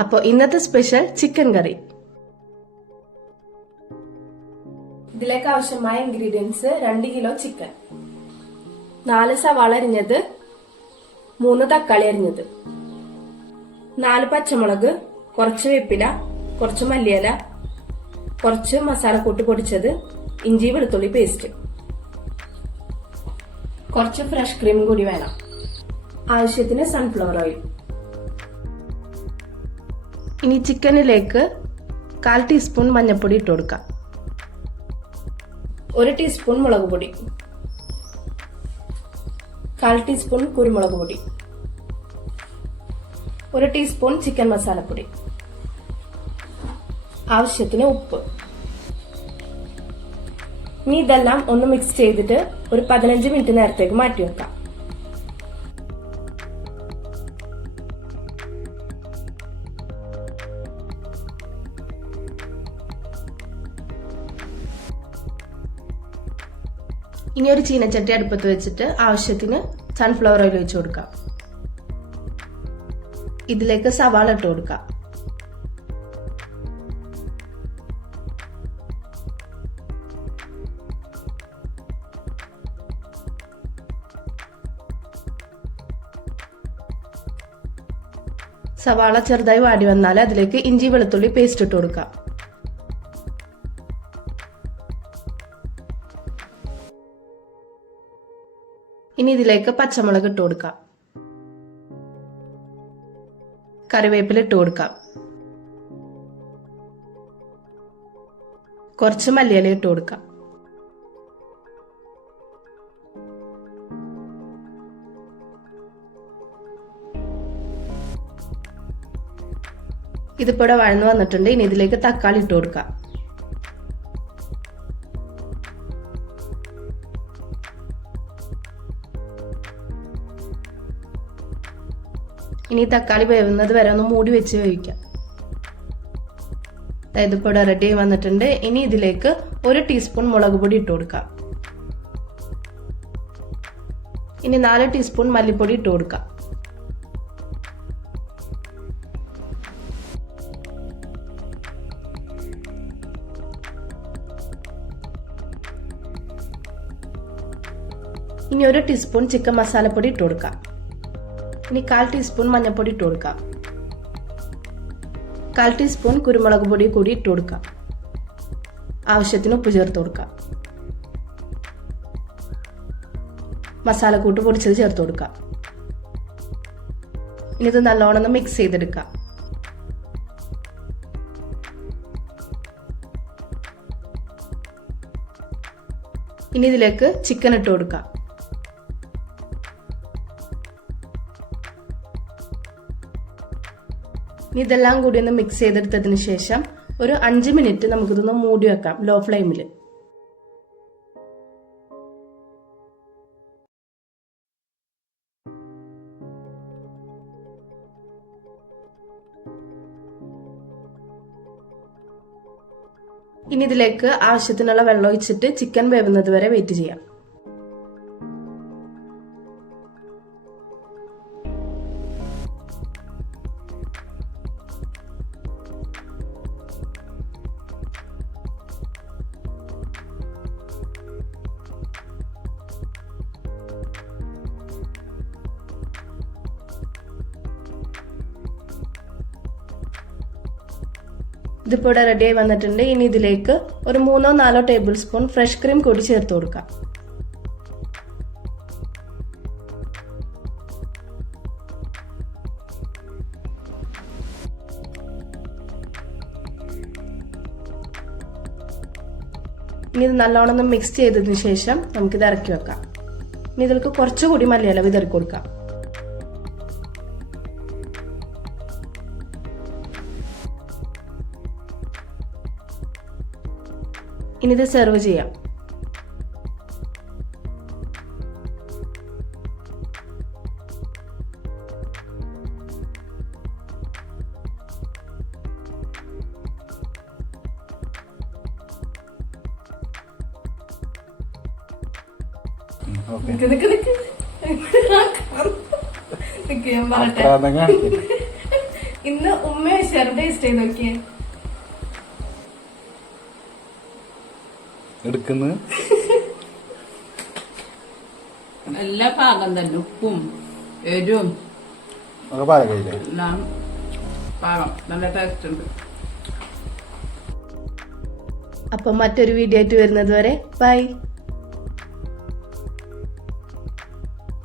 അപ്പോൾ ഇന്നത്തെ special chicken കറി. ഇതിലേക്ക് ആവശ്യമായ ഇൻഗ്രീഡിയൻസ് 2 കിലോ ചിക്കൻ, 4 സവാള അരിഞ്ഞത്, 3 തക്കാളി അരിഞ്ഞത്, 4 പച്ചമുളക്, കുറച്ച് വേപ്പില, കുറച്ച് മല്ലിയില, കുറച്ച് മസാലക്കൂട്ട് പൊടിച്ചത്, ഇഞ്ചി വെളുത്തുള്ളി പേസ്റ്റ്, കുറച്ച് ഫ്രഷ് ക്രീം കൂടി വേണം, ആവശ്യത്തിന് സൺഫ്ലവർ ഓയിൽ. ഇനി ചിക്കനിലേക്ക് 1/4 ടീസ്പൂൺ മഞ്ഞൾപ്പൊടി ഇട്ട് കൊടുക്കാം, 1 ടീസ്പൂൺ മുളക് പൊടി, 1/4 ടീസ്പൂൺ കുരുമുളക് പൊടി, 1 ടീസ്പൂൺ ചിക്കൻ മസാലപ്പൊടി, ആവശ്യത്തിന് ഉപ്പ്. ഇനി ഇതെല്ലാം ഒന്ന് മിക്സ് ചെയ്തിട്ട് ഒരു 15 മിനിറ്റ് നേരത്തേക്ക് മാറ്റി വെക്കാം. ഇനി ഒരു ചീനച്ചട്ടി അടുപ്പത്ത് വെച്ചിട്ട് ആവശ്യത്തിന് സൺഫ്ലവർ ഓയിൽ ഒഴിച്ചു കൊടുക്കാം. ഇതിലേക്ക് സവാള ഇട്ട് കൊടുക്കാം. സവാള ചെറുതായി വാടി വന്നാൽ അതിലേക്ക് ഇഞ്ചി വെളുത്തുള്ളി പേസ്റ്റ് ഇട്ട് കൊടുക്കാം. ഇനി ഇതിലേക്ക് പച്ചമുളക് ഇട്ട് കൊടുക്കാം, കറിവേപ്പില ഇട്ട് കൊടുക്കാം, കുറച്ച് മല്ലിയില ഇട്ട് കൊടുക്കാം. ഇതിപ്പോ ഇവിടെ വഴന്നു വന്നിട്ടുണ്ട്. ഇനി ഇതിലേക്ക് തക്കാളി ഇട്ട് കൊടുക്കാം. ഇനി തക്കാളി വേവുന്നത് വരെ ഒന്ന് മൂടി വെച്ച് വേവിക്കാം. ഇതിപ്പോ ഇവിടെ റെഡി ആയി വന്നിട്ടുണ്ട്. ഇനി ഇതിലേക്ക് 1 ടീസ്പൂൺ മുളക് പൊടി ഇട്ട് കൊടുക്കാം. ഇനി 4 ടീസ്പൂൺ മല്ലിപ്പൊടി ഇട്ട് കൊടുക്കാം. ഇനി 1 ടീസ്പൂൺ ചിക്കൻ മസാലപ്പൊടി ഇട്ട് കൊടുക്കാം. ഇനി 1/4 ടീസ്പൂൺ മഞ്ഞൾപ്പൊടി ഇട്ട് കൊടുക്കാം. 1/4 ടീസ്പൂൺ കുരുമുളക് പൊടി കൂടി ഇട്ട് കൊടുക്കാം. ആവശ്യത്തിന് ഉപ്പ് ചേർത്ത് കൊടുക്കാം. മസാലക്കൂട്ട് പൊടിച്ചത് ചേർത്ത് കൊടുക്കാം. ഇനി ഇത് നല്ലോണം ഒന്ന് മിക്സ് ചെയ്തെടുക്കാം. ഇനി ഇതിലേക്ക് ചിക്കൻ ഇട്ട് കൊടുക്കാം. ഇതെല്ലാം കൂടി ഒന്ന് മിക്സ് ചെയ്തെടുത്തതിന് ശേഷം ഒരു 5 മിനിറ്റ് നമുക്കിതൊന്ന് മൂടി വെക്കാം ലോ ഫ്ലെയിമിൽ. ഇനി ഇതിലേക്ക് ആവശ്യത്തിനുള്ള വെള്ളം ഒഴിച്ചിട്ട് ചിക്കൻ വേവുന്നത് വരെ വെയിറ്റ് ചെയ്യാം. ഇതിപ്പോ ഇവിടെ റെഡി ആയി വന്നിട്ടുണ്ട്. ഇനി ഇതിലേക്ക് ഒരു 3-4 ടേബിൾ സ്പൂൺ ഫ്രഷ് ക്രീം കൂടി ചേർത്ത് കൊടുക്കാം. ഇനി ഇത് നല്ലോണം ഒന്ന് മിക്സ് ചെയ്തതിനു ശേഷം നമുക്കിത് ഇറക്കി വെക്കാം. ഇനി ഇതിലേക്ക് കുറച്ചുകൂടി മല്ലിയില വിതറി കൊടുക്കാം. ഇനി ഇത് സെർവ് ചെയ്യാം. ഇന്ന് ഉമ്മ അച്ചാർ ടേസ്റ്റ് ചെയ്ത് നോക്കിയേ. എടുക്കുന്നു എല്ലാ പാകം തന്നെ, ഉപ്പും എരിവും എല്ലാം പാകം, നല്ല ടേസ്റ്റ് ഉണ്ട്. അപ്പം മറ്റൊരു വീഡിയോ ആയിട്ട് വരുന്നത് വരെ ബൈ.